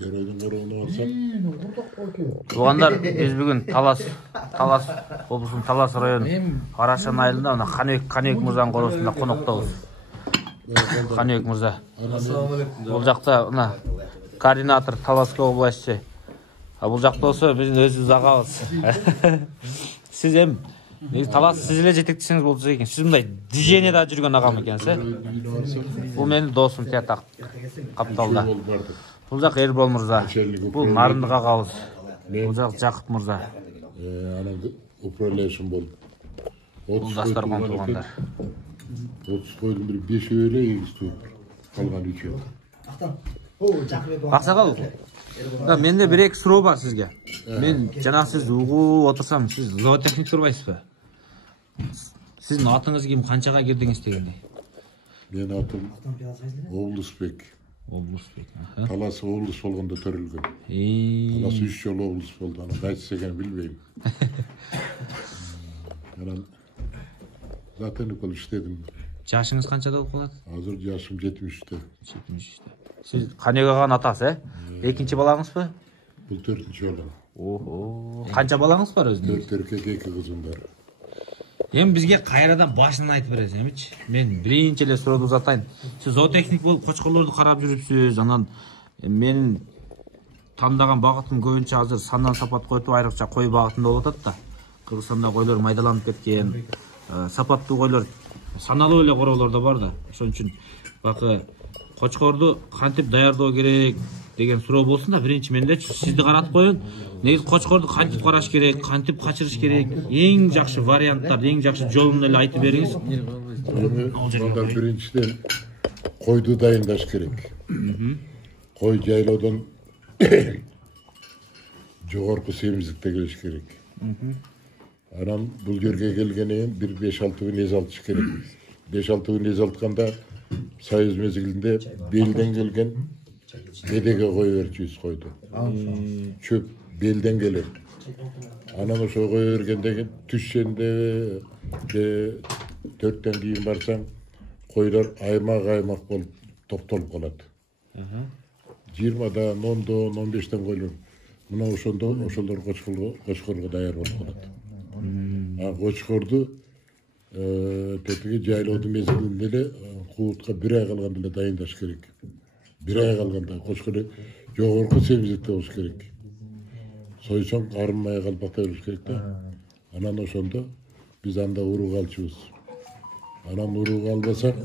Ярайдың қарауына барсам. Туғандар, біз бүгін Талас облысының Талас районы Қарашан айылында мына Қаныбек мырзаның қонысында қонақтамыз. Қаныбек мырза. Бұл жақта мына координатор Таласқа областы. Бұл жақта болса біздің өзіміз ағамыз. Сіз Талас сіз еле жетектесеңіз болса екен. Сіз мындай движениеда жүрген ағам екенсіз. Бұл менің досым Тиятақ Қапталда. Бұл жақ Ербол мырза. Бұл Нарындық ағамыз. Бұл жақ Жақып мырза. Управляющим болып. Бұл жастар қонтылғандар. 30 қойдың бір 5 өлі егісті қалған 3. Ақсақал, менде бір-екі сұрау бар сізге. Мен жаңа сіз ұғу отырсам, сіз зоотехник тұрбайсыз ба? Сіздің атыңыз кім, қаншаға кірдіңіз дегендей? Мен атым Облысбек. Облысбек. Талас облыс болғанда төрілген. Талас 3 жол облыс болды. Қайтыс екен білмеймін. Zaten okul işledim. Yaşınız kaçta болып қалады? Hazır yaşım 73'te. 73'te. Siz Қаныбек ағаның атасы, екінші балаңыз ба? Бұл 4-ші балам. Ого. Қанша балаңыз бар өзіңіз? 4 еркек, 2 қызым бар. Енді бізге қайрадан башынан айтып бересіз, емечі? Мен бірінші еле сұрауды ұзатайын. Сіз зоотехник болып қошқарларды қарап жүріпсіз, анан мен таңдаған бағытым көбінше азыр сандан сапат қойту айрықша қой бағытында болып атады да. Қырғызстанда қойлар майдаланып кеткен, сапатты қойлар саналы эле қораулар да бар да. Ошон үчүн бакы қошқорду кантип даярдоо керек деген суроо болсун да, биринчи мендечи сизди каратып коеюн. Негизи қошқорду кантип караш керек, кантип качырыш керек, эң жакшы варианттарды, эң жакшы жолун эле айтып бериңиз. Онда биринчиден койду дайындаш керек. Кой жайлоодон жогорку семиздикте келиш керек. Анан бул жерге келгенен бир 5-6 күн эз алтыш керек. 5-6 күн эз алтканда союз мезгилинде белден келген бедеге кой берчүбүз койду. Чөп белден келет. Анан ошо кой бергенден түшкенде 4тен кийин барсаң койлор аймак болуп топтолуп калат. 20дан 10дон 15тен койлор мына ошондо ошолор кочкорго даяр болуп калат. Кочкорду тетиги жайлоодун мезгилинде эле куутка 1 ай калганда эле дайындаш керек. 1 ай калганда кочкор жогорку семиздикте болуш керек. Сойсоң карынмай калпакта бериш керек да. Анан ошондо биз анда урук алчубуз. Анан урук албасак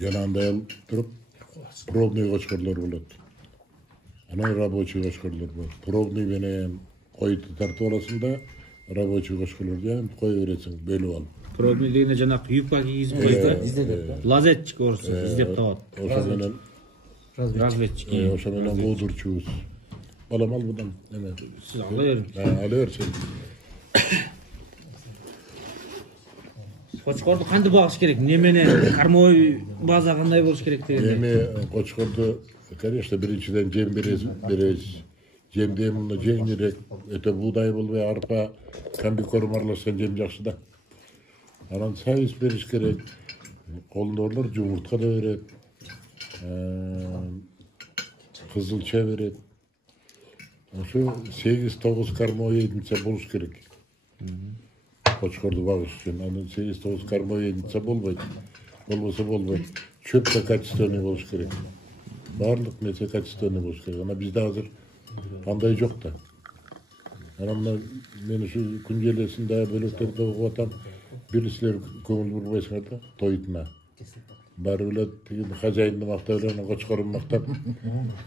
жанагындай алып туруп пробный кочкорлор болот. Анан рабочий кочкорлор бар. Пробный менен койду тартып аласың да, рабочий кочкорлорду кое бересиң, бөлүп алып. Пробный дегенде жанагы юбка кийгизип коюп, лазетчик орусча издеп табат. Ошо менен разведчик. Ошо менен куудурчубуз. Балам ал будан. Сиз ала бериңиз. Ала берсин. Кочкорду кантип багыш керек? Немене кормовой база кандай болуш керек дегенде? Эми кочкорду, конечно, биринчиден жем беребиз. Жемде муну жеңилирээк, өтө буудай болбой арпа, комбикорм аралашкан жем жакшы да. Анан союз бериш керек. Колдорлор жумуртка да берет. Кызылча берет. Ошо 8-9 кормовой единица болуш керек. Кочкорду багыш үчүн. Анан 8-9 кормовой единица болбойт. Болбосо болбойт. Чөп да качественный болуш керек. Барлык нерсе качественный болуш керек. Ана бизде азыр андай жок да. Анан мен ушу күн желесинде бөлөктөрдө угуп атам. Бирисилер көңүл бурбайсыңар да тойтуна. Баары эле тиги хажайынды мактап эле, кочкорун мактап,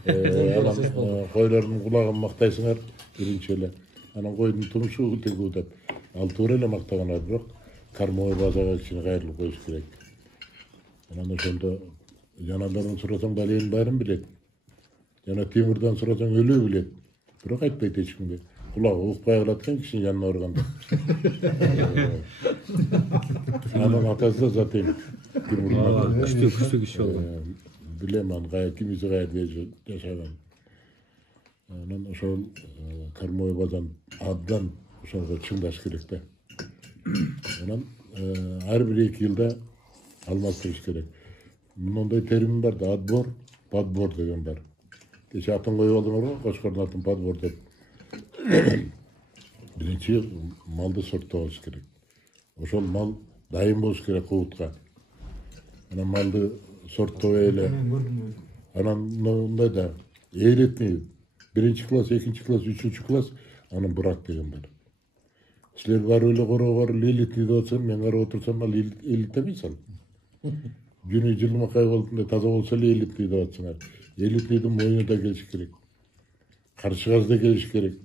анан койлордун кулагын мактайсыңар биринчи эле. Анан койдун тумушу тигүү деп. Ал туура эле мактаганар, бирок кормовой базага кичине кайрылып коюш керек. Анан ошондо жанагылардан сурасаң баленин баарын билет. Жана Тимурдан сурасаң өлө билет. Бирок айтпайт эч кимге. Кулагы укпай калат экен кишинин жанына барганда. Анан атасы да затем Тимурдан күчтүү киши болду. Билем аны кимиси кайерде жашаган. Анан ошол кормовой базаны абдан ошого чыңдаш керек да. Анан ар бир 2 жылда алмаштырыш керек. Мындай термин бар да, отбор, подбор деген бар. Кеше атын қойып алдыңар ғой, қошқардың атын подбор деп. Бірінші малды сорттауымыз керек. Ошол мал дайын болуш керек куутка. Ана малды сорттоо эле. Анан мындай да ээлетни биринчи класс, экинчи класс, үчүнчү класс анан бурак деген бар. Силер барып эле короого барып ээлетни деп атсаң, мен карап отурсам ал ээлетемейсиң ал. Günü жылыма кайболтундай таза болсо эле ээлетни деп атсыңар. Ээлетнидин мойну да келиш керек. Каршыгаз да келиш керек.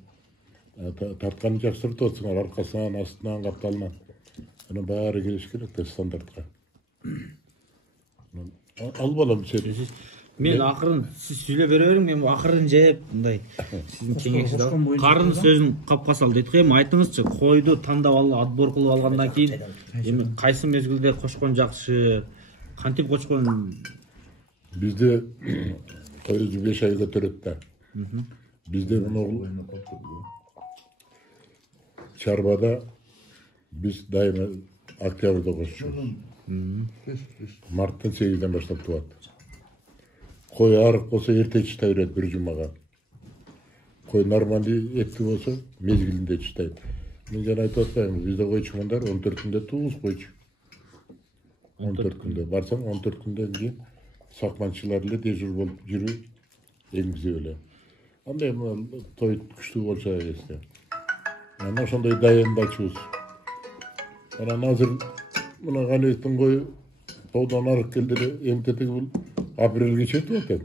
Тартканды жакшыртып атсыңар, аркасынан, астынан, капталынан. Анан баары келиш керек да стандартка. Ал балам сен. Мен акырын сиз сүйлөп бере бериң, мен акырын жеп мындай сиздин кеңешиңизди алып. Карын сөзүн капка сал дейт. Эми айтыңызчы, койду тандап алып, отбор кылып алгандан кийин эми кайсы мезгилде кочкон жакшы? Кантип кочкон? Бизде койду 5 ай көтөрөт да. Бизде муну чарбада биз дайыма октябрда кошчубуз. Марттын 8-ден баштап туат. Кой арык болсо эрте чыта берет бир жумага. Кой нормалдуу этти болсо мезгилинде чытайт. Мен жана айтып атпаймынбы, бизде кой чумандар 14 күндө туубуз койчу. 14 күндө барсаң 14 күндөн кийин сакманчылар эле дежур болуп жүрүп эмгизип эле. Андай той күчтүү болчу кезде. Анан ошондой дайындачубуз. Анан азыр мына Ганибектин кою таудан арык келди эле эмтетиги бул апрелге чейин атат.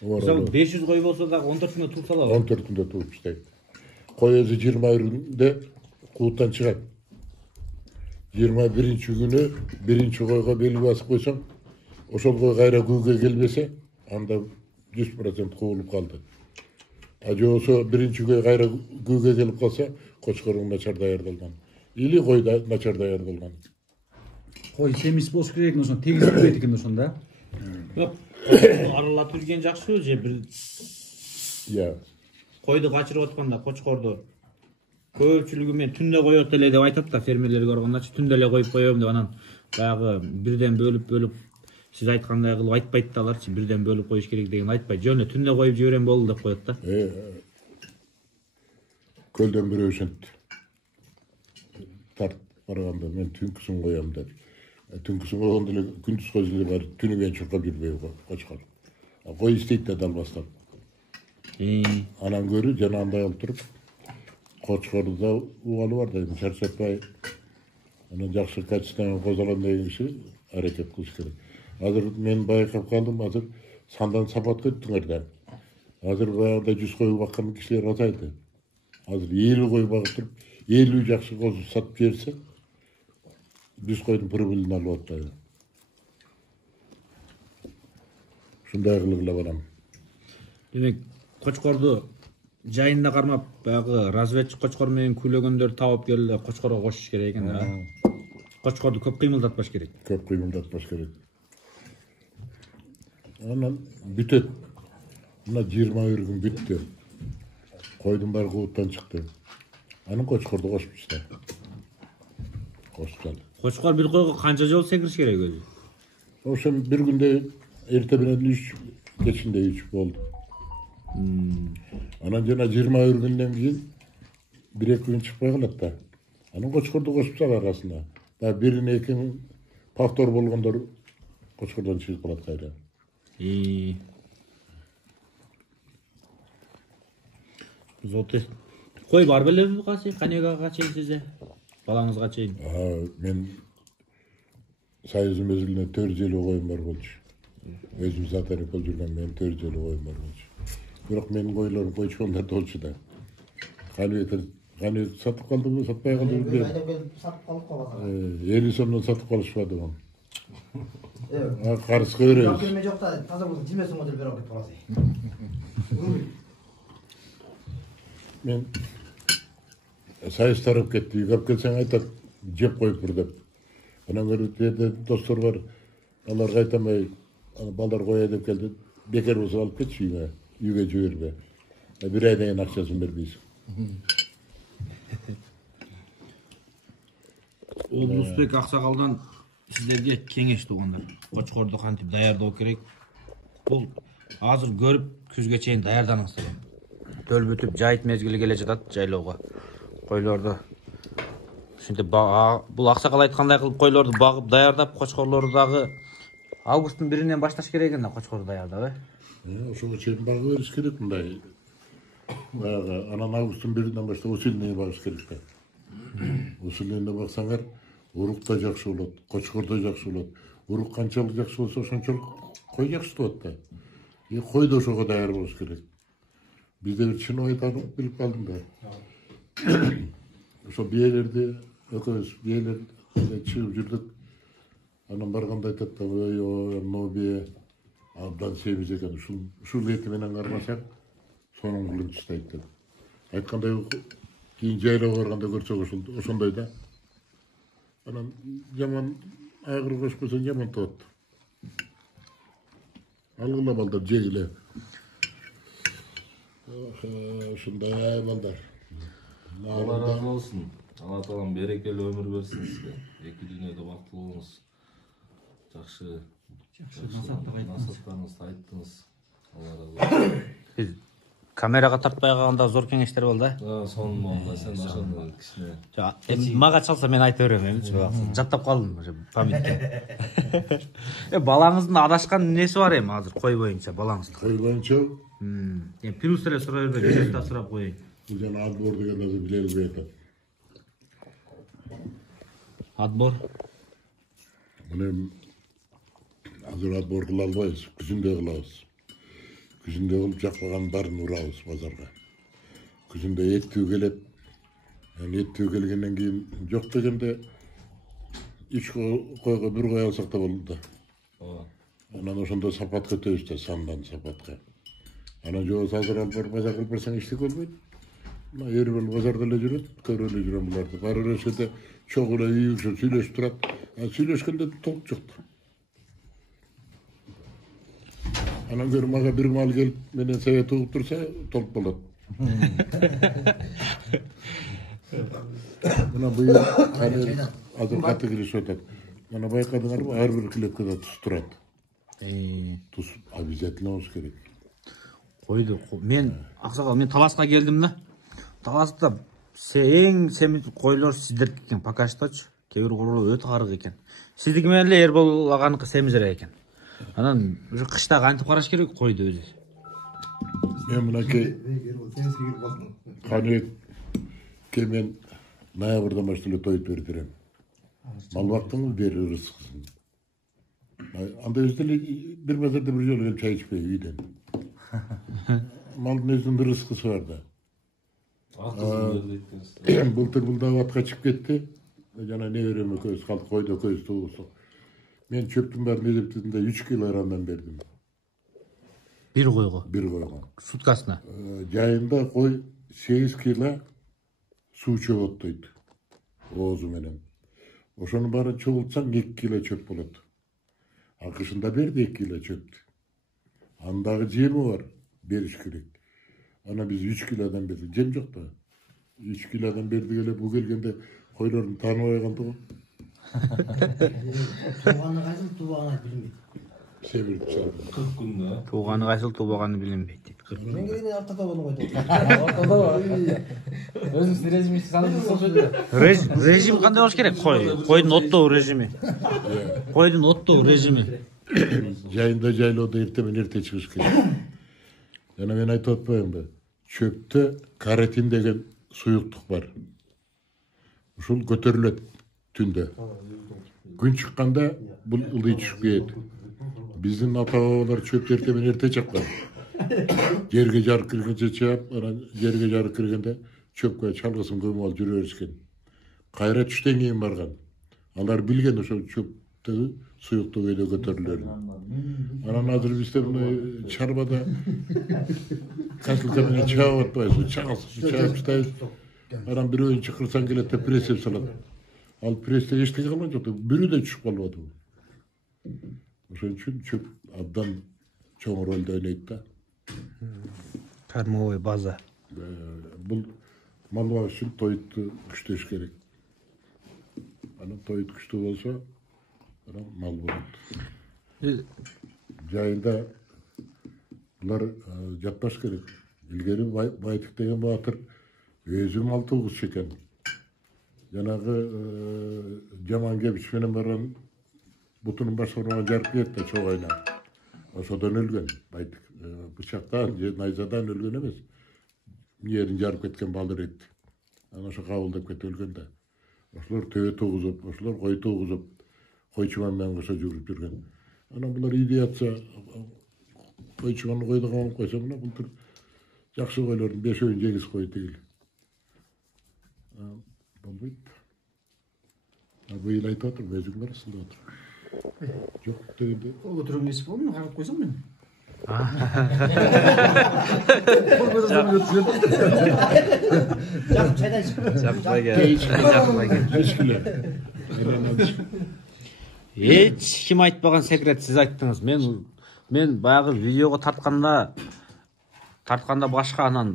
Мисалы 500 кой болсо да 14 күндө туып салабы? 14 күндө туып чыгат. Кой өзү 21 күндө кууттан чыгат. 21 күнү биринчи койго белги басып койсоң, ошол кой кайра күүгө келбесе, анда 100% куулуп калды. А же болсо биринчи кой кайра күүгө келип калса, кочкоруң начар даярдалган. Или кой да начар даярдалган. Кой семиз болуш керек, ошон тегизилбейт экен ошондо. Аралатып жүрген жакшыбы же бир койду качырып атканда кочкорду көпчүлүгү мен түндө коет эле деп айтат да, фермерлерге баргандачы түндө эле коюп коём деп, анан баягы бирден бөлүп сиз айткандай кылып айтпайт да аларчы, бирден бөлүп коюш керек деген айтпайт. Жөн эле түндө коюп жиберем болду деп коет да. Көлдөн бирөө ошентти. Тарт барганда мен түнкүсүн коям деп. Түнкүсүн койгондо эле күндүз койсо эле бар түнү менен чуркап жүрбөй кочкор. Кой истейт да далбастан. Анан көрү жанагындай алып туруп кочкордо убалы бар да, чарчатпай анан жакшы качественный козолон деген киши аракет кылыш керек. Азыр мен байкап калдым, азыр сандан сапат көттүңөр да. Азыр баягыда 100 кой баккан кишилер азайды. Азыр 50 кой багып туруп, 50 жакшы козу сатып жиберсе, 100 койдун прибылин алып атпайбы. Ушундай кылып эле барам. Демек, кочкорду жайында кармап, баягы разведчик кочкор менен күйлөгөндөр табып келип кочкорго кошуш керек экен да. Кочкорду көп кыймылдатпаш керек. Көп кыймылдатпаш керек. Анан бүтөт. Мына 21 күн бүттү. Койдун баары кууттан чыкты. Анан кочкорду кошпуштар. Кошпуштар. Кочкор бир койго канча жолу секириш керек өзү? Ошо бир күндө эрте менен 3, кечинде 3 болду. Анан жана 21 күндөн кийин 1-2 күн чыкпай калат да. Анан кочкорду кошпуштар арасында. Да бирин экин повтор болгондор кочкордон чыгып калат кайра. Кой бар белеби касы? Канегага чейин сизде? Балаңызга чейин? Мен Союздун мезгилинде 450 коюм бар болчу. Өзүм затары кол жүргөн мен 450 коюм бар болчу. Бирок менин койлорум койчугундар болчу да. Каны сатып калдыбы, сатпай калдыбы билбейм. Сатып калып калган. 50 сомдон сатып калышпады го. Карызга беребиз. Келме жок да, таза болсо 20 сомго деп берип каласы. Мен Союз тарап кетти. Үйгө алып келсең айтат, жеп коюп тур деп. Анан жерде достор бар. Аларга айтамай, балдар коя деп келди. Бекер болсо алып кетчи үйгө жибербе. Бир айдан кийин акчасын бербейсиң. Олдусбек Аксакалдан сиздерге кеңеш тугандар. Кочкорду кантип даярдоо керек? Бул азыр көрүп күзгө чейин даярданыңыздар. Төл бүтүп жайыт мезгили келе жатат жайлоого. Койлорду ушинтип бул аксакал айткандай кылып койлорду багып даярдап, кочкорлорду дагы августтун 1-инен башташ керек экен да кочкорду даярдап, Ошого чейин багып бериш керек мындай. Баягы анан августтун 1-инен баштап усиление багыш керек да. Усиление багсаңар, урук да жакшы болот, кочкор да жакшы болот. Урук канчалык жакшы болсо, ошончолук кой жакшы болот да. Кой да ошого даяр болуш керек. Бизде бир чиновник билип калдым да. Ошо биелерди экөөбүз биелерди чыгып жүрдүк. Анан барганда айтат да, ой, но бие абдан семиз экен. Ушул эти менен кармасак, сонун кылынчыстайт деп. Айткандай кийин жайлоого барганда көрсөк ошондой да. Анан жаман айгыр кошпосоң жаман болот. Алгыла балдар жегиле. Ушундай балдар. Allah razı olsun. Allah talam berekeli ömür versin sizge. Eki dünyada baktlı olunuz. Жақсы насаттарыңызды айттыңыз. Allah razı olsun. Биз камерага тартпай калганда зор кеңештер болду. Сонун болду. Сен ошондой кичине. Мага чалса мен айта берем эмчи. Жаттап калдым уже памятке. Балаңыздын адашкан несі бар эми азыр кой боюнча балаңыздын? Кой боюнча Плюс эле сурай бербейм, да сурап коеюн. бул жана отбор деген нерсе билебиз атат. Отбор. Мына азыр отбор кыла албайбыз, күзүндө кылабыз. Күзүндө кылып жакпаганын баарын урабыз базарга. Күзүндө эттүү келет. Эттүү келгенден кийин жок дегенде 3 койго 1 кой алсак да болду да. Анан ошондо сапатка өтөбүз да, сандан сапатка. Анан жобосо азыр алып барып базар кылып берсең эчтеке болбойт. Мына эр бул базарда эле жүрөт, көрүп эле жүрөм буларды. Барып эрешеде чогуу эле үйүкчө сүйлөшүп турат. Сүйлөшкөндө толк жок. Анан көрүп мага бир мал келип менен совет угуп турса, толк болот. Мына быйыл азыр каты киришип атат. Мана байкадыңарбы, ар бир клеткада туз турат. Туз обязательно болуш керек. Койду. Мен аксакал, мен Таласка келдим да. Таласта эң семиз койлор сиздердики экен, пока шточу. Кээ бир койлор өтө карык экен. Сиздики менен эле Эрбол аганыкы семизирээк экен. Анан ушу кышта кантип караш керек койду өзү? Мен мынакей каны мен ноябрдан баштап эле тоюп берип берем. Мал бактыңбы, бери ырыскысын. Андай өзү эле бир базарда бир жолу келип чай ичпей үйдөн. Малдын өзүнүн ырыскысы бар да. Былтыр дагы атка чыгып кетти. Жана неберем экөөбүз калдык, койду экөөбүз тугуздук. Мен чөптүн баарын эзептедим да 3 килограммдан бердим. Бир койго. Бир койго. Суткасына. Жайында кой 8 кило суу чөгөттөйт. Оозу менен. Ошонун баарын чогултсаң 2 кило чөп болот. Акышында берди 2 кило чөптү. Андагы жеми бар, бериш керек. Ана биз 3 килодан бердик. Жем жок да. 3 килодан бердик эле, бу келгенде койлордун тааныбай калдыгы. Туғаны қайсыл, туғаны білінбейді. Семирип чыгып. 40 күндө. Тууганы кайсыл, туулбаганы билинбейт дейт. Мен келгенде артта болдum ғой. Ортада бар. Өзүңүздүн режимиңизди санадыңыз ошол. Режим кандай болуш керек? Койдун оттоо режими. Койдун оттоо режими. Жайында жайлоодо эрте менен эрте чыгыш керек. Жана мен айтып атпаймынбы? Чөптө каротин деген суюктук бар. Ушул көтөрүлөт түндө. Күн чыкканда бул ылдый түшүп кетет. Биздин ата бабалар чөптү эрте менен эрте чапкан. Жерге жарык киргенче чаап, анан жерге жарык киргенде чөпкө чалгысын көмүп алып жүрө беришкен. Кайра түштөн кийин барган. Алар билген ошо чөптөгү суюктук өйдө көтөрүлөрүн. Анан азыр бизде мына чарбада касылка менен чаап атпайбызбы? Чаап чыктайбыз. Анан бирөөнү чакырсаң келет деп пресс салат. Ал престе эчтеке калган жок, бирөө да түшүп калбады. Ошон үчүн чөп абдан чоң ролду ойнойт да. Кормовой база. Бул мал багыш үчүн тоютту күчтөш керек. Анан тоют күчтүү болсо, анан мал болот. Жайында Бұлар жатпаш керек. Ilgeri Baytık деген батыр өзі мал туғызшы екен. Жаңағы жаман кепішпенен барған бұтының башқұрған жарып кетті çoğayla. Содан өлген Baytık. Bıçақтан, найзадан өлген емес. Ерін жарып кеткен балдыр етті. Ана şu қауылдап кетті өлген де. Осылар төе туғызып, осылар қой туғызып, қойшыманмен қоса жүріп жүрген. Ана бұлар идеятса, қойшыманы қойды қауын қойса, мына бұл тұр жақсы қойлардың 5-өн жегіз қой тегіл. Болмайды. Бұл айтып отыр, өзің барасында отыр. Жоқ дегенде. Ол өтірік емес болмын, қарап қойсам мен. Жақып шайдан шығып. Жақпай ешкім айтпаған секрет сіз айттыңыз. Мен баяғы видеоға тартқанда башқа анан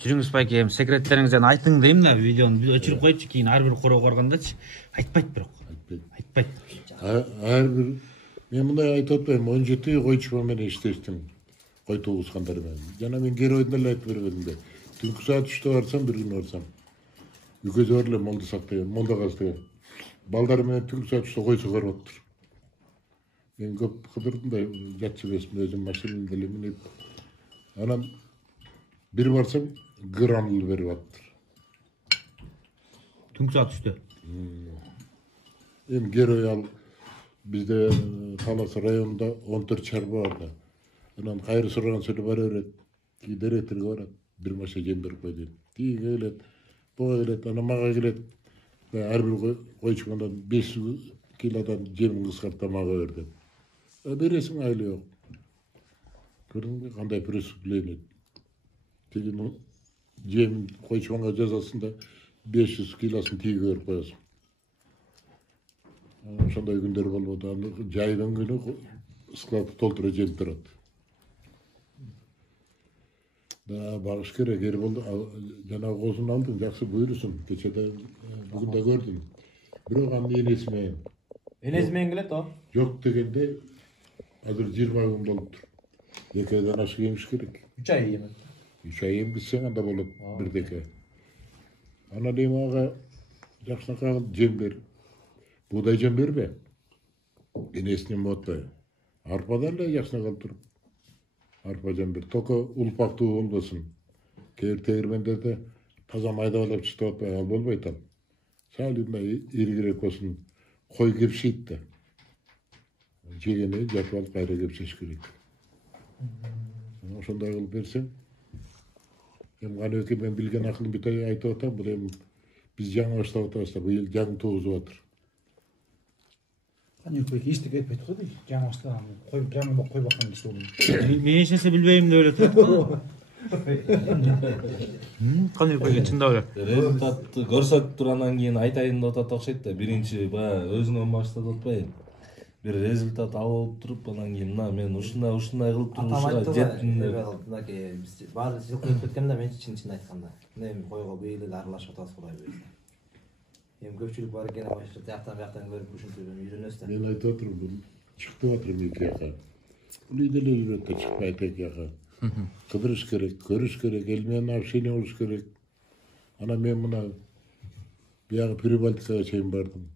жүріңіз байкем секреттеріңізден айтың деймін да видеоны өчіріп қойыпшы кейін әрбір қора қорғандачы айтпайды бірақ. Айтпайды. Әрбір мен мұндай айтып отпаймын 17 қойшымамен іштестім қой туғызғандармен. Жана мен геройдың айтып берген де түнгі саат 3-те барсам бір күн барсам үкөзі барлы молды сақтаған молда қастаған балдарымен түнгі саат 3-те қой суғарып отыр. Мен көп қыдырдым да жатшы бесім өзім машинаны делемін анан bir барсам гранул беріп аттыр. Түнгі саат 3-те. Hem geri al bizde Talas rayonunda 14 çarpı vardı. Anan hayır soran söyle var öğret. Gider etir var. Bir maşa cember koydu. Diye gelet. Bu gelet. Ana mağa gelet. Ve her bir koy çıkandan 500 kilodan cem kıskartta mağa verdi. Bir resim aile yok. Gördün mü? Kanday prensiplerini. Tegin cem koy çıkanga cezasında 500 kilosunu tiye görüp koyasın. Ошондой күндөр болбоду. Аны жайдын күнү складты толтура жеп турат. Да багыш керек. Эгер болду жанагы козун алдың, жакшы буйрусун. Кечеде бүгүн да көрдүм. Бирок анын энеси менен. Энеси менен келет о? Жок дегенде азыр 20 күн болуптур. 2 айдан ашык емиш керек. 3 ай эми. 3 ай эмбисең анда болот бирдеке. Ана демага жакшынакай жем бер. Buğday cem berbe. Enesine motla. Arpadan da yaşına kalıp durup. Arpa cem ber. Toka ulpaktığı olmasın. Teğirmende de taza mayda alıp çıktı otmaya al bolbay tam. Sağlığında irgirek olsun. Koy kepşiyit de. Cegene yapal kayra kepşeş gerek. Oşonday kılıp bersen. Hem gana öke ben bilgen akılın bir tane ayta otam. Bu da biz жаңы баштап атабыз. Bu yıl жаңы туғызып атыр. Қанекөй ештік етпейді ғой дейді. Жаңа бастаған жаңа қой баққан кісі болдым. Мен ешнәрсе білбеймін деп ойлап тұрды. Қанекөйге чындап эле. Результатты көрсөтүп турандан кийин айтайын деп атат окшойт да. Биринчи баягы өзүнөн баштап атпайбы. Бир результат алып туруп анан кийин мына мен ушундай кылып турушуга жеттим деп. Мынакей биз баары жылкынып кеткенде мен чын айтканда. Мен койго быйыл эле аралашып атабыз кудай буюрса. Hem köpçülük var gene başladı. Yaktan görüp üşüntüp yürünüyorsa. Ben ayta oturum bunu. Çıktı oturum iki yaka. Bunu idele yürütte çıkmaya tek yaka. Kıdırış gerek, görüş gerek, elmeyen avşeni oluş gerek. Ana ben buna bir yağı Piri Baltika'ya şeyim vardım.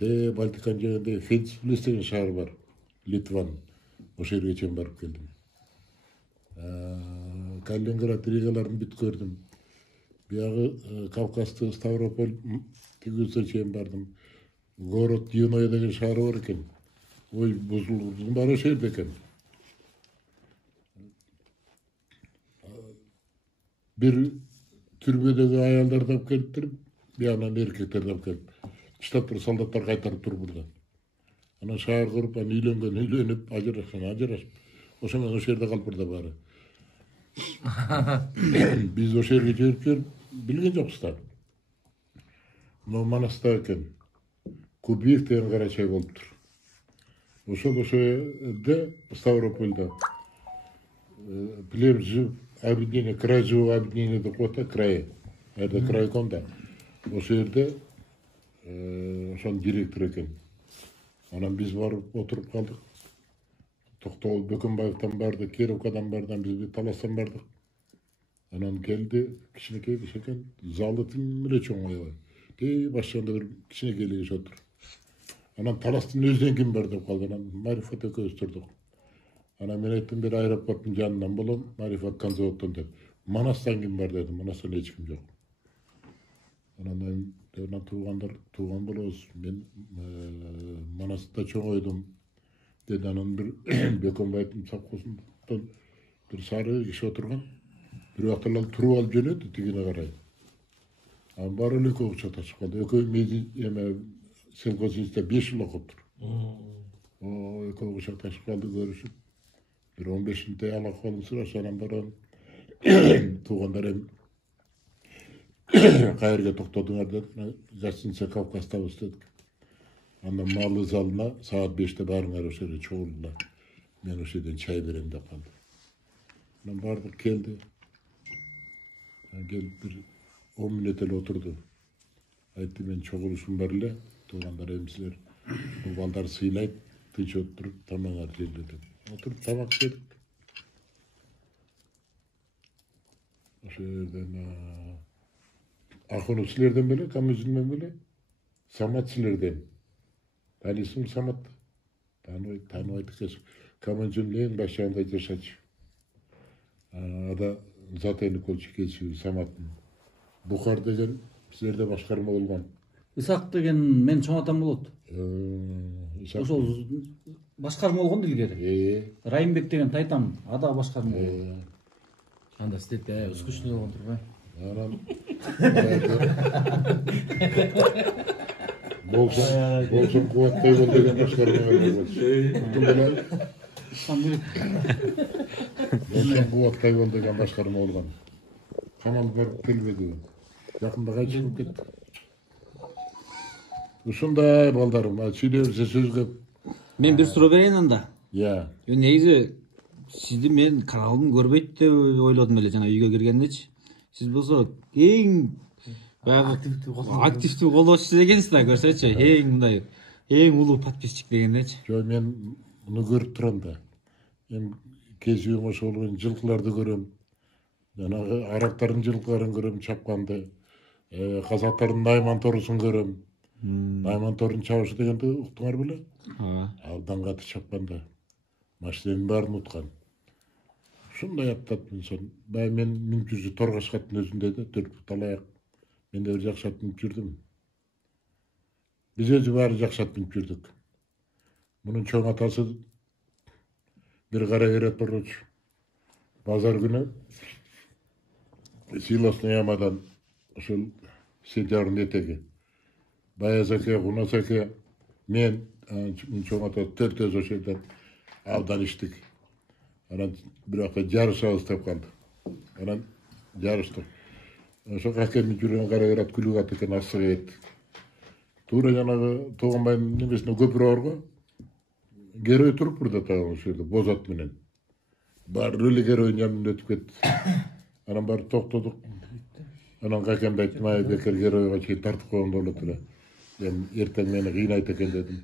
De Baltikan yerinde Fetsplis degen şehir var. Litvan. O şehirge şeyim barıp geldim. Kaliningrad Rigalarını bit gördüm. Bir yağı Kavkaz'da Stavropol Tigüz'e şeyim vardım. Город Юноя деген шаар бар екен. Ой, бұзылудың бары шерді екен. Bir türbedегі аялдарды алып келіп тұрып, bir yandan erkekтерді алып келіп. Штаб бір солдаттар қайтарып тұр burada. Ана шаар құрып, ана үйленіп, ажырасып. Осымен осы жерде қалып burada бары. Biz o жерге жүріп, білген жоқсыздар. Но Манаста екен. Кубиев деген қарачай болып тұр. Осы жерде Ставропольда плем жив объединение, край живого объединения деп қойды, крайы. Әрде крайкомда. Осы жерде ошоның директор екен. Анан біз барып отырып қалдық. Токтогул Бөкөнбаевтан барды, Кировкадан бардан биз таластан бардык. Анан келди, кичинекей киши экен, залы тим эле чоң аябай. Башында бир кичинекей эле киши отур. Анан таластын өзүнөн ким бар деп калды. Анан Марифат экөөбүз турдук. Анан мен айттым, бир аэропорттун жанынан болом, Марифат конзаводдон деп. Манастан ким бар дедим, Манастан эч ким жок. Анан тууган болобуз. Мен Манаста чоңойдум деди. Анан бир Бөкөнбаевдин сапкосунан бир сары киши отурган. Бир убакталар туруп алып жөнөдү тигине карай. Анан баары эле экөө кучакташып калды. Экөө эме селхозинститутта 5 жыл окуптур. Экөө кучакташып калды, көрүшүп. Бир 15-нте ала колун сураш, анан барам. Туугандар эми кайерге токтодуңар деп, гостиница Кавказдабыз дедик. Андан Малы залына саат 5-те барыңар ошо жерге чогулдула. Мен ошол жерден чай берем деп калды. Анан бардык, келди. Келип бир 10 мүнөт эле отурду. Айтты, мен чогулушум бар эле. Туугандар, эми силер бул балдар сыйлайт, тынч отуруп тамаңар жерде деп. Отуруп тамак жедик. Ошол жерден Акунов силерден беле, Камызинмен беле, Самат силерден. Танисың Самат? Тааныбайт экенсиң. Камызин эң баш жагында жашачу. Ада затейник болчу экенсиң Саматтын. Бухар деген силерде башкарма болгон. Исак деген мен чоң атам болот. Ошол башкарма болгон илгери. Райымбек деген тайтам, ада башкарма болгон. Анда силерде өскүчтүү болгон турбайбы? Анан болсун кубаттай бол деген башкарма болгон. Болсун кубаттай бол деген башкарма болгон. Камал барып келбеди. Жакында кайтып кетти. Ушундай балдарым, сүйлөй берсе сөз көп. Мен бир суроо берейин анда. Негизи сизди мен каналым көрбөйт деп ойлодум эле жана үйгө киргендечи. Сиз болсо эң баягы активдүү колдоочусу экенсиз да, көрсөчү. Эң мындай эң улуу подписчик дегендечи. Жок, мен муну көрүп турам да. Мен кезибим ошол болгон жылкыларды көрөм. Жанагы арабтардын жылкыларын көрөм, чапканды. Казактардын Найман торусун көрөм. Найман торунун чабышы дегенди уктуңар беле? Алдан каты чапканда. Машинанын баарын уткан. Ушундай аттат инсан. Бай мен минип жүрчү Торгашкаттын өзүндө да 4 фут алаяк. Мен да бир жакшы ат минип жүрдүм. Биз өзү баары жакшы ат минип жүрдүк. Мунун чоң атасы бир кара керет барчу. Базар күнү Силостун ямадан ошол сентябрдын этеги. Баяз аке, Кунас аке, мен чоң ата 4-өз ошол жерден абдан иштик. Анан бирок жарышабыз деп калды. Анан жарыштык. Ошо какемин жүргөн кара керет күлүп ат экен, асык эт. Туура жанагы Тооганбайдын немесине көпүрө барго. Герой туруптур да ошол жерде боз ат менен. Баары эле геройдун жанынан өтүп кетти. Анан барып токтодук. Анан какемди айттым, ай бекер геройго чейин тартып койгондо болот эле. Мен эртең мени кыйнайт экен дедим.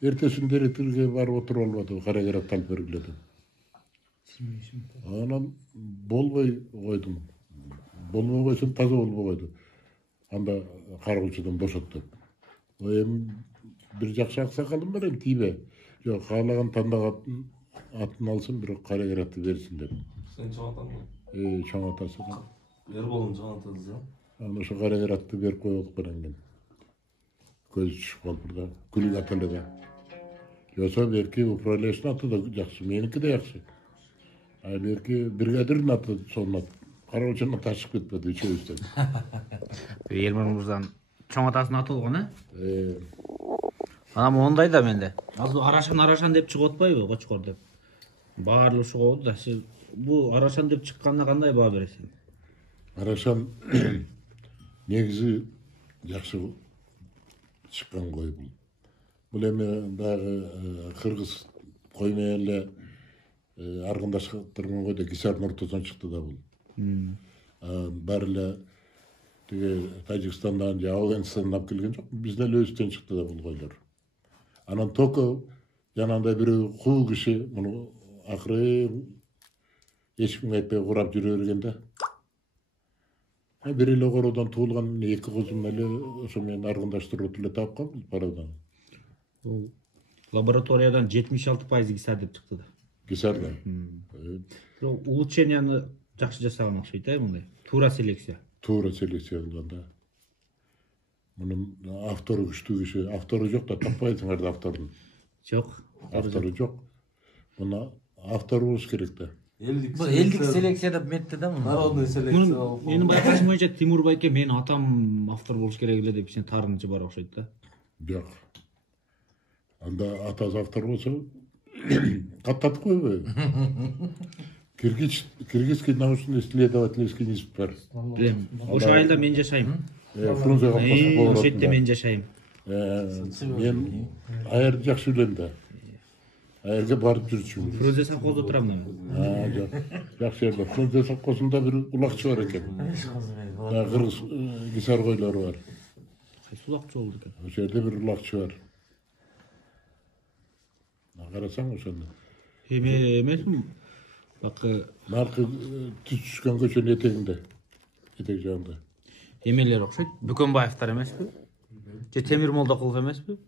Эртесин директорге барып отуруп албады, кара керет алып бергиле деп. Анан болбой койдум. Болбой койсом таза болбой койду. Анда каргоочудон бошот деп. Эми бир жакшы аксакалым бар эми тийбе. Жок, каалаган тандаган атын алсын, бирок кара керетти берсин деп. Сен чоң атаңбы? Чоң атасы. Эрболдун чоң атасы да. Анан ошо кара керетти берип койдук менен. Көзү түшүп калды да, күлүп ат эле да. Жоксо берки управляющийдин аты да жакшы, меники да жакшы. А берки бригадирдин аты сонун ат. Кароочунан ташып кетпеди үчөөбүздөн. Эрман мырзанын чоң атасынын аты болгон, Анан мондай да менде. Азыр Арашан деп чыгып атпайбы, Кочкор деп. Баарлыгы ушуга болду да. Сиз бул Арашан деп чыкканда кандай баа бересиң? Арашан негизи жакшы чыккан кой бул. Бул эми дагы кыргыз кой менен эле аргындаштырган койдо Кисардын ортосунан чыкты да бул. Баары эле тиги Тажикстандан же Афганистандан алып келген жок, бизден эле өзүбүздөн чыкты да бул койлор. Анан только Yanında biri kuu kişi bunu akırı hiç kimge aytpay kurap жүрөрgende. Biriyle korodan tuğulgan iki kızım ele ошо менен аргындаштырып эле тапканбыз парадан. Ол лабораториядан 76% кисар деп чыкты да. Кисарда. Бирок улучшенияны жакшы жасаган окшойт мындай. Туура селекция. Туура селекция кылганда. Мунун автору күчтүү киши, автору жок да таппайсыңар да авторун. Жок. Автору жок. Муна автор болуш керек да. Элдик селекция деп метти да муну. Народный селекция. Менин байкашым боюнча Тимур байке менин атам автор болуш керек эле деп сен таарынчы бар окшойт да. Жок. Анда атасы автор болсо каттатып койбойбу? Киргизский научно-исследовательский институт бар. Билем. Ошол айылда мен жашайм. Фрунзе капкасы Ошол жерде мен жашайм. Мен аярды жакшы билем да. Аярга барып жүрчүмүн. Фрунзе совхозда турам мен. Жок. Жакшы жерде. Фрунзе совхозунда бир улакчы бар экен. Кыргыз кисар койлору бар. Кайсы улакчы болду экен? Ошол жерде бир улакчы бар. Карасаң ошондо. Эмесми? Наркы түз түшкөн көчөнүн этегинде. Этек жагында. Эмелер окшойт. Бөкөнбаевтар эмеспи? Же Темир Молдокулов эмеспи?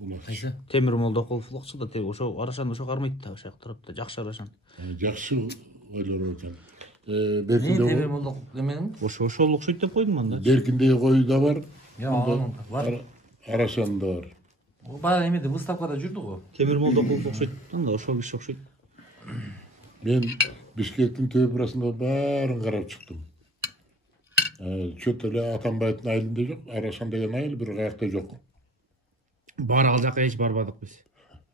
Улакчы. Темир Молдокулов улакчы да ошо Арашан ошо кармайт да, ошо жакта турат да, жакшы Арашан. Жакшы ойлор экен. Темир Беркинде Молдокулов эменин? Ошол окшойт деп койдум анда. Беркиндеги кою да бар. Анын бар. Арашан да бар. Баягы эмеде выставкада жүрдү го. Темир Молдокулов окшойт да, ошол киши окшойт. Мен Бишкектин төбүрасында баарын карап чыктым. Чөт эле Атамбайдын айылында жок, Арашан деген айыл бир каякта жок. Баары ал жака эч барбадык биз.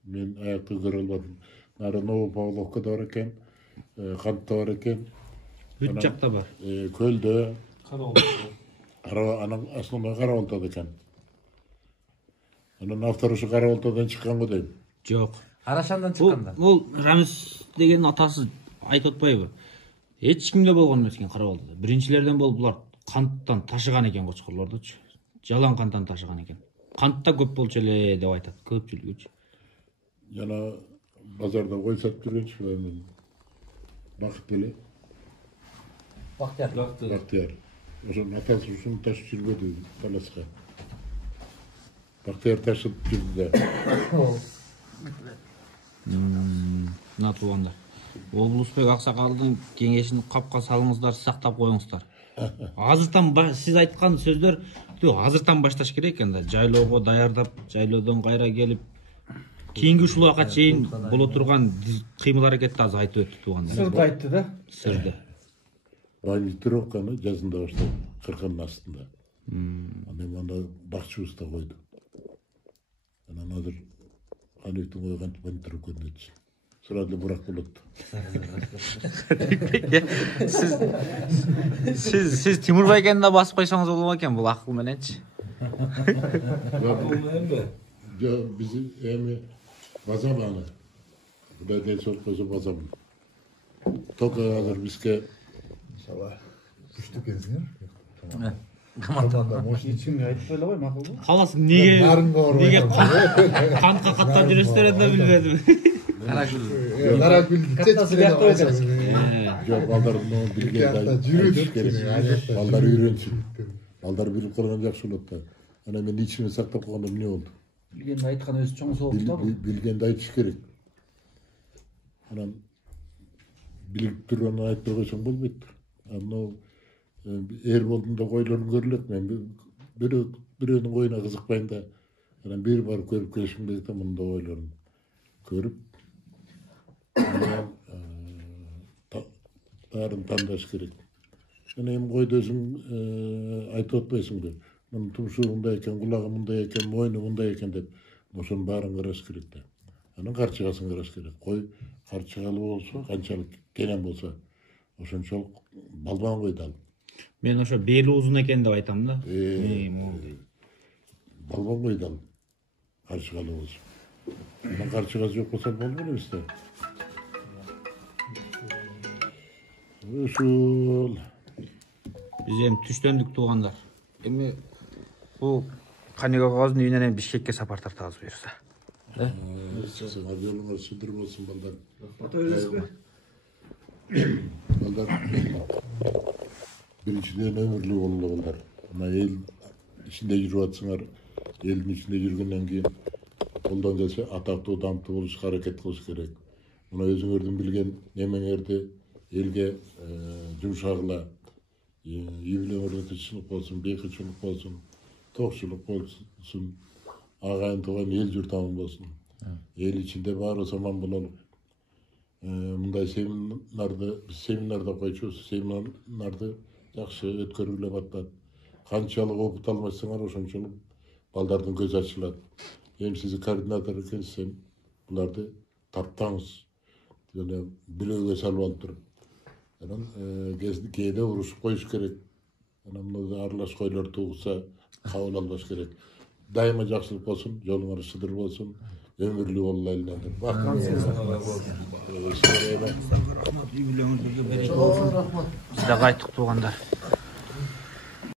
Мен аякты көрө албадым. Нары Новопавловкада бар экен, Кантта бар экен, Бүт жакта бар. Көлдө, анан основной Карабалтада экен. Анан автору ушу Карабалтадан чыккан го дейм. Жок. Арашандан чыкканда. Бул Рамис деген атасы айтып атпайбы? Эч кимде болгон эмес экен Карабалтада. Биринчилерден болуп булар канттан ташыган экен кочкорлордучу. Жалаң канттан ташыган экен. Кантта көп болчу эле деп айтат көпчүлүгүчү. Жана базарда кой сатып жүргөнчү мен. Бакыт эле. Бактияр. Ошонун атасы ушуну ташып жүрбөдү Таласка. Бактияр ташып жүрдү да. Мына туугандар. Облусбек Аксакалдын кеңешин капка салыңыздар, сактап коюңуздар. Азыртан сиз айткан сөздөр азыртан башташ керек экен да. Жайлоого даярдап, жайлоодон кайра келип, кийинки ушулага чейин боло турган кыймыл аракетти азыр айтып өттү туугандар. Сырды айтты да. Сырды. Бандитировканы жазында баштап кырканын астында. Анан анда бакчыбыз да койду. Анан азыр Алиевдин койгон бандитировканы айтчы. Сразу бурак болот. Siz Timur Bayken'de de basıp koysanız olur mu bu akıl menenç? Bizi emi bazamanı. Bu da değil çok koysa bazamanı. Toka hazır bizke. İnşallah güçlü gezinir. Tamam. Tamam. Moşun Ичиңге айтып эле кой, макул. Халас неге кантка каттап жүрөсүздөр да билбедим. Карагül Yok baldarını bilgen de balдар үйрөнсүн. Балдар билип калган жакшы болот да. Анан мен ичиме сактап койгондо эмне болду? Билгенди айткан өзү чоң соолук да бул. Билгенди айтыш керек. Анан билип турганын айтпай койсоң болбойт. Анан Эрболдун да койлорун көрүлөт. Мен бирөөнүн коюна кызыкпайм да. Анан бир барып көрүп келишим керек да мунун да койлорун көрүп. Барын тандаш керек. Мен эми койду өзүң айтып атпайсыңбы? Мунун тумшугу мындай экен, кулагы мындай экен, мойну мындай экен деп. Ошонун баарын караш керек да. Анан карчыгасын караш керек. Кой карчыгалы болсо, канчалык кенен болсо, ошончолук балбан кой да. Мен ошо бели узун экен деп айтам да. Балбан кой да. Карчыгалы болсо. Анан карчыгасы жок болсо болбойт эмес да. Ушул Биз эми түштөндүк туугандар. Эми бул Канига кагазын үйүнөн эми Бишкекке сапар тартабыз буюрса. Çıksın abi yoluna sürdür olsun balдар. Ata öylesi Balдар birinciden ömürlü oldu balдар. Ama el içinde yürüp atsınlar. Elin içinde yürgenden keyin ondan gelse ataklı damtı buluş hareket kılış gerek. Buna özüңөрдүн bilgen nemeňerdi elge jumşagla ýüwleňerdi bolsun, beýikçilik bolsun, tokçuluk bolsun, agayyn togan el jurtamyň bolsun. El içinde bar o zaman bulalyk. Mындай seminarda koýçubuz, seminardy jakşı ötkөрgüle battat. Kançalyk oput almasaňar oşonçoluk baldardyň göz açylat. Hem sizi koordinator ekensem bulardy taptaňyz. Ýöne bilege salyp alyp turup. Anam gezdi uruşup koýuş gerek. Anam bu aralaş koýlar tugsa kabul albaş gerek. Daima jakşylyk bolsun, ýoluňar sydyr bolsun. Ömürlü olla ellendir. Bakın. Rahmat, үй бүлөңүзгө береке болсун. Сизде кайттык туугандар.